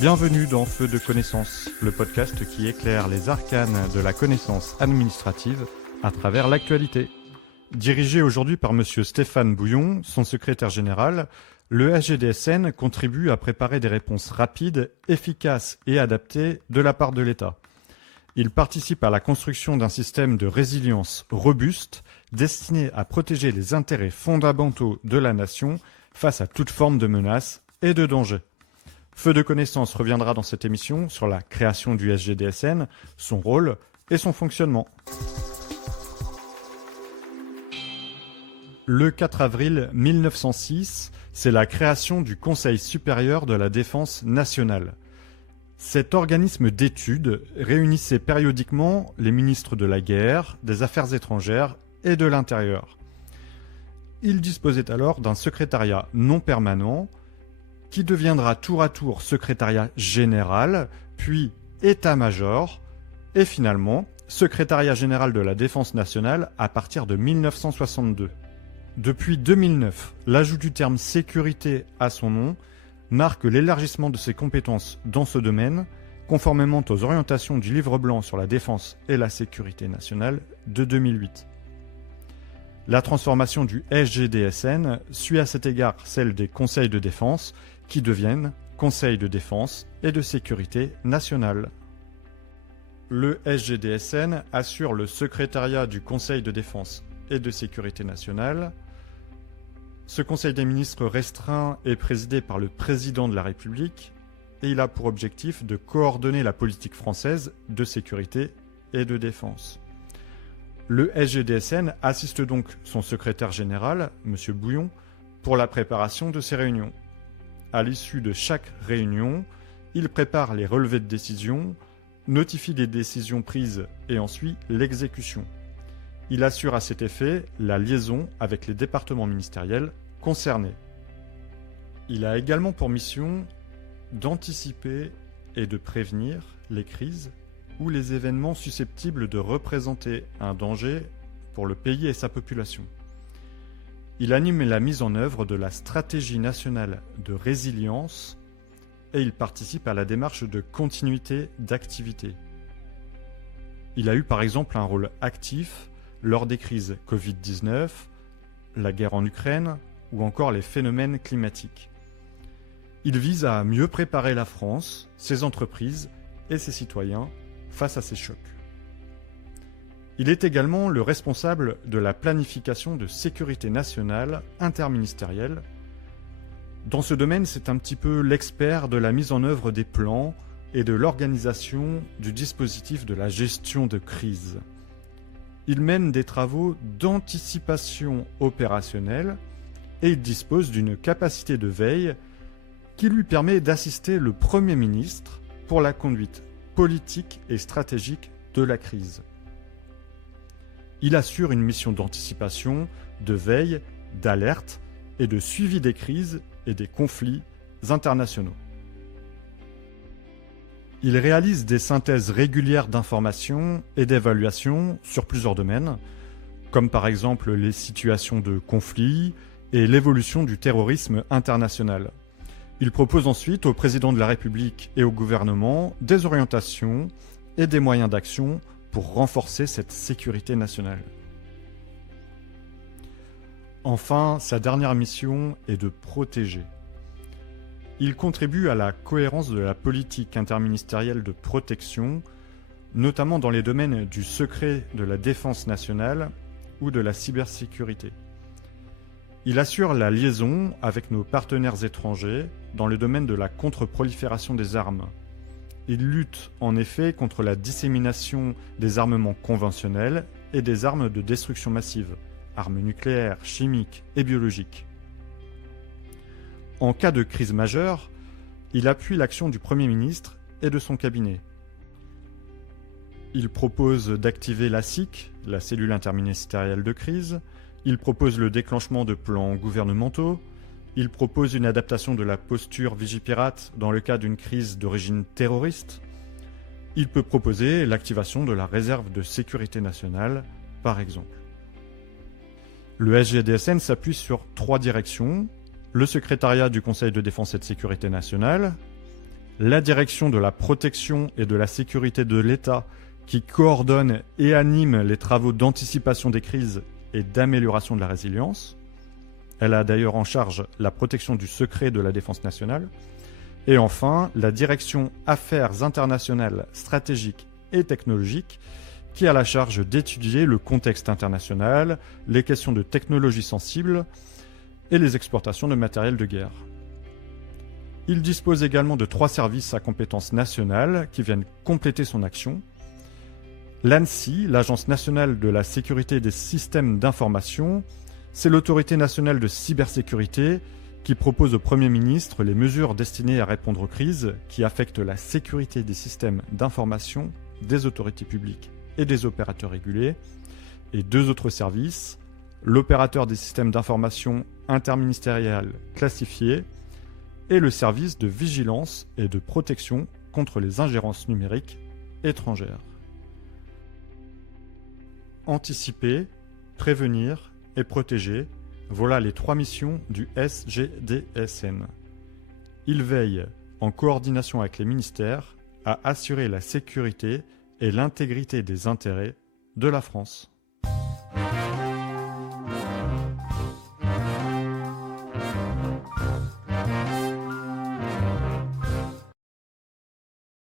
Bienvenue dans Feu de connaissance, le podcast qui éclaire les arcanes de la connaissance administrative à travers l'actualité. Dirigé aujourd'hui par Monsieur Stéphane Bouillon, son secrétaire général, le SGDSN contribue à préparer des réponses rapides, efficaces et adaptées de la part de l'État. Il participe à la construction d'un système de résilience robuste destiné à protéger les intérêts fondamentaux de la nation face à toute forme de menace et de danger. Feu de connaissance reviendra dans cette émission sur la création du SGDSN, son rôle et son fonctionnement. Le 4 avril 1906, c'est la création du Conseil supérieur de la défense nationale. Cet organisme d'études réunissait périodiquement les ministres de la guerre, des affaires étrangères et de l'intérieur. Il disposait alors d'un secrétariat non permanent qui deviendra tour à tour secrétariat général, puis état-major, et finalement secrétariat général de la défense nationale à partir de 1962. Depuis 2009, l'ajout du terme sécurité à son nom marque l'élargissement de ses compétences dans ce domaine, conformément aux orientations du Livre blanc sur la défense et la sécurité nationale de 2008. La transformation du SGDSN suit à cet égard celle des conseils de défense, qui deviennent conseils de défense et de sécurité nationale. Le SGDSN assure le secrétariat du Conseil de défense et de sécurité nationale. Ce Conseil des ministres restreint est présidé par le président de la République et il a pour objectif de coordonner la politique française de sécurité et de défense. Le SGDSN assiste donc son secrétaire général, M. Bouillon, pour la préparation de ces réunions. À l'issue de chaque réunion, il prépare les relevés de décision, notifie les décisions prises et ensuite l'exécution. Il assure à cet effet la liaison avec les départements ministériels concernés. Il a également pour mission d'anticiper et de prévenir les crises ou les événements susceptibles de représenter un danger pour le pays et sa population. Il anime la mise en œuvre de la stratégie nationale de résilience et il participe à la démarche de continuité d'activité. Il a eu par exemple un rôle actif lors des crises Covid-19, la guerre en Ukraine ou encore les phénomènes climatiques. Il vise à mieux préparer la France, ses entreprises et ses citoyens face à ces chocs. Il est également le responsable de la planification de sécurité nationale interministérielle. Dans ce domaine, c'est un petit peu l'expert de la mise en œuvre des plans et de l'organisation du dispositif de la gestion de crise. Il mène des travaux d'anticipation opérationnelle et il dispose d'une capacité de veille qui lui permet d'assister le Premier ministre pour la conduite politique et stratégique de la crise. Il assure une mission d'anticipation, de veille, d'alerte et de suivi des crises et des conflits internationaux. Il réalise des synthèses régulières d'informations et d'évaluations sur plusieurs domaines, comme par exemple les situations de conflit et l'évolution du terrorisme international. Il propose ensuite au président de la République et au gouvernement des orientations et des moyens d'action pour renforcer cette sécurité nationale. Enfin, sa dernière mission est de protéger. Il contribue à la cohérence de la politique interministérielle de protection, notamment dans les domaines du secret de la défense nationale ou de la cybersécurité. Il assure la liaison avec nos partenaires étrangers dans le domaine de la contre-prolifération des armes. Il lutte en effet contre la dissémination des armements conventionnels et des armes de destruction massive, armes nucléaires, chimiques et biologiques. En cas de crise majeure, il appuie l'action du Premier ministre et de son cabinet. Il propose d'activer la SIC, la cellule interministérielle de crise. Il propose le déclenchement de plans gouvernementaux. Il propose une adaptation de la posture Vigipirate dans le cas d'une crise d'origine terroriste. Il peut proposer l'activation de la réserve de sécurité nationale, par exemple. Le SGDSN s'appuie sur 3 directions. Le secrétariat du Conseil de défense et de sécurité nationale, la direction de la protection et de la sécurité de l'État, qui coordonne et anime les travaux d'anticipation des crises et d'amélioration de la résilience. Elle a d'ailleurs en charge la protection du secret de la défense nationale. Et enfin, la direction Affaires internationales, stratégiques et technologiques, qui a la charge d'étudier le contexte international, les questions de technologies sensibles et les exportations de matériel de guerre. Il dispose également de 3 services à compétence nationale qui viennent compléter son action. L'ANSSI, l'Agence nationale de la sécurité des systèmes d'information, c'est l'autorité nationale de cybersécurité qui propose au Premier ministre les mesures destinées à répondre aux crises qui affectent la sécurité des systèmes d'information des autorités publiques et des opérateurs régulés. Et 2 autres services, l'opérateur des systèmes d'information interministériel classifiés et le service de vigilance et de protection contre les ingérences numériques étrangères. Anticiper, prévenir et protéger, voilà les 3 missions du SGDSN. Il veille, en coordination avec les ministères, à assurer la sécurité et l'intégrité des intérêts de la France.